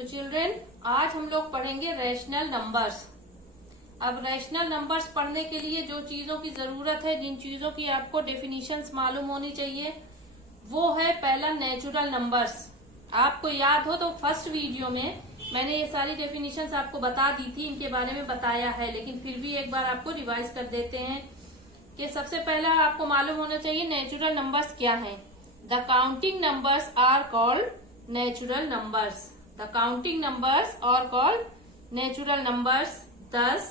तो चिल्ड्रेन, आज हम लोग पढ़ेंगे रैशनल नंबर्स। अब रैशनल नंबर्स पढ़ने के लिए जो चीजों की जरूरत है, जिन चीजों की आपको डेफिनेशंस मालूम होनी चाहिए, वो है पहला नेचुरल नंबर्स। आपको याद हो तो फर्स्ट वीडियो में मैंने ये सारी डेफिनेशंस आपको बता दी थी, इनके बारे में बताया है, लेकिन फिर भी एक बार आपको रिवाइज कर देते हैं कि सबसे पहला आपको मालूम होना चाहिए नेचुरल नंबर्स क्या हैं। The counting numbers are called natural numbers. The counting numbers are called natural numbers. 10,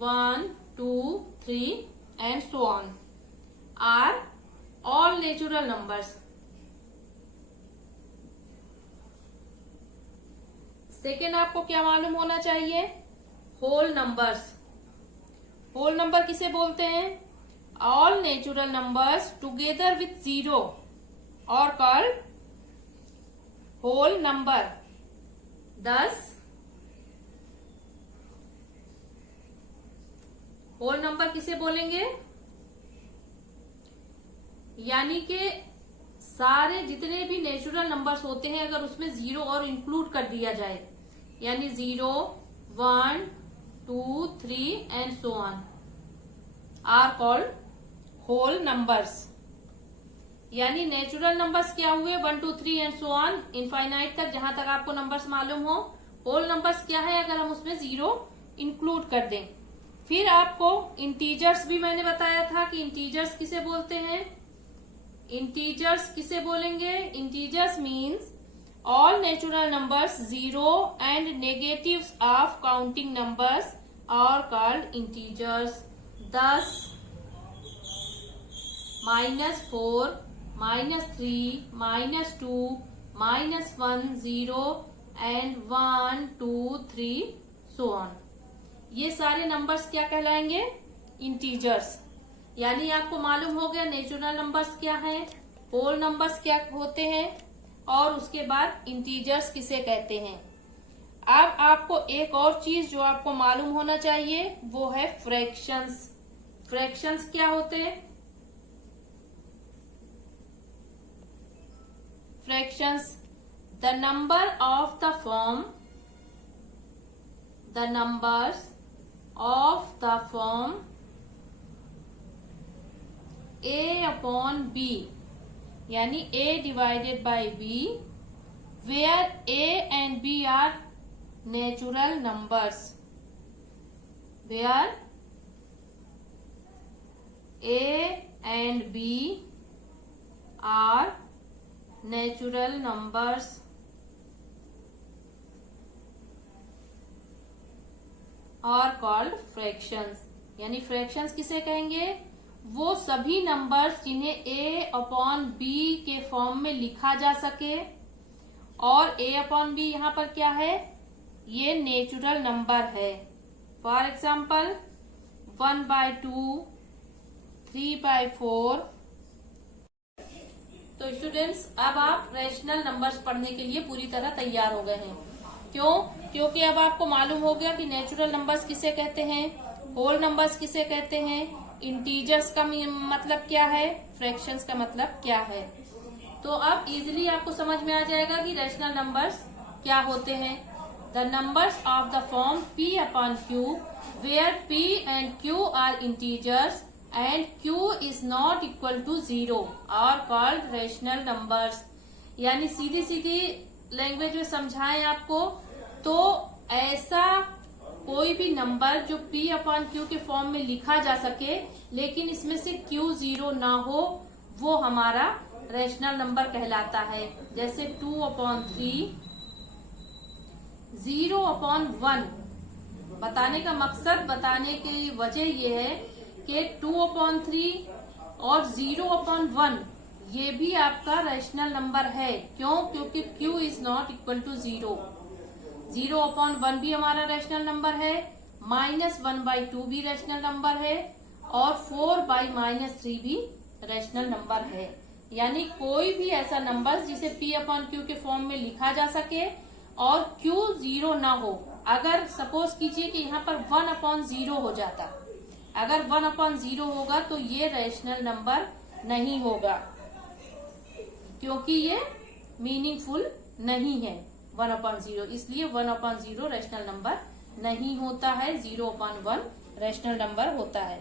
1, 2, 3 and so on are all natural numbers. Second आपको क्या मालूम होना चाहिए, होल नंबर्स। होल नंबर किसे बोलते हैं? All natural numbers together with zero और called whole number. 10 whole number किसे बोलेंगे? यानी कि सारे जितने भी नेचुरल नंबर्स होते हैं, अगर उसमें जीरो और इंक्लूड कर दिया जाए, यानी 0, 1, 2, 3 and so on are called whole numbers. यानी नेचुरल नंबर्स क्या हुए? 1, 2, 3 एंड सो ऑन, इनफाइनाइट तक, जहां तक आपको नंबर्स मालूम हो। होल नंबर्स क्या है? अगर हम उसमें जीरो इंक्लूड कर दें। फिर आपको इंटीजर्स भी मैंने बताया था कि इंटीजर्स किसे बोलते हैं। इंटीजर्स किसे बोलेंगे? Integers means all natural numbers zero and negatives of counting numbers are called integers. 10, -4, -3, -2, -1, 0 and 1, 2, 3 so on, ये सारे नंबर्स क्या कहलाएंगे? इंटीजर्स। यानी आपको मालूम हो गया नेचुरल नंबर्स क्या हैं, होल नंबर्स क्या होते हैं, और उसके बाद इंटीजर्स किसे कहते हैं। अब आपको एक और चीज जो आपको मालूम होना चाहिए वो है फ्रैक्शंस। फ्रैक्शंस क्या होते हैं? Fractions, the number of the form, the numbers of the form a upon b, यानी a divided by b, where a and b are natural numbers, where a and b are natural numbers are called fractions। यानी fractions किसे कहेंगे? वो सभी numbers जिन्हें a upon b के form में लिखा जा सके, और a अपॉन b यहाँ पर क्या है? ये नेचुरल नंबर है। For example 1/2, 3/4। तो स्टूडेंट्स, अब आप रैशनल नंबर्स पढ़ने के लिए पूरी तरह तैयार हो गए हैं। क्यों? क्योंकि अब आपको मालूम हो गया कि नेचुरल नंबर्स किसे कहते हैं, होल नंबर्स किसे कहते हैं, इंटीजर्स का मतलब क्या है, फ्रैक्शंस का मतलब क्या है। तो अब इजीली आपको समझ में आ जाएगा कि रैशनल नंबर्स क्या होते हैं। The numbers of the form p upon q, where p and q are integers and q is not equal to 0 are called rational numbers. यानी सीधी सीधी लैंग्वेज में समझाएं आपको तो ऐसा कोई भी नंबर जो p अपॉन q के फॉर्म में लिखा जा सके, लेकिन इसमें से q 0 ना हो, वो हमारा रैशनल नंबर कहलाता है। जैसे 2/3, 0/1। बताने का मकसद, बताने की वजह ये है कि 2/3 और 0/1 ये भी आपका रैशनल नंबर है। क्यों? क्योंकि q is not equal to 0। 0/1 भी हमारा रैशनल नंबर है, -1/2 भी रैशनल नंबर है, और 4/-3 भी रैशनल नंबर है। यानी कोई भी ऐसा नंबर जिसे p अपॉन q के फॉर्म में लिखा जा सके और q 0 ना हो। अगर सपोज कीजिए कि यहाँ पर 1/0 हो जाता, अगर 1/0 होगा तो ये रैशनल नंबर नहीं होगा, क्योंकि ये मीनिंगफुल नहीं है 1/0, इसलिए 1/0 रैशनल नंबर नहीं होता है, 0/1 रैशनल नंबर होता है।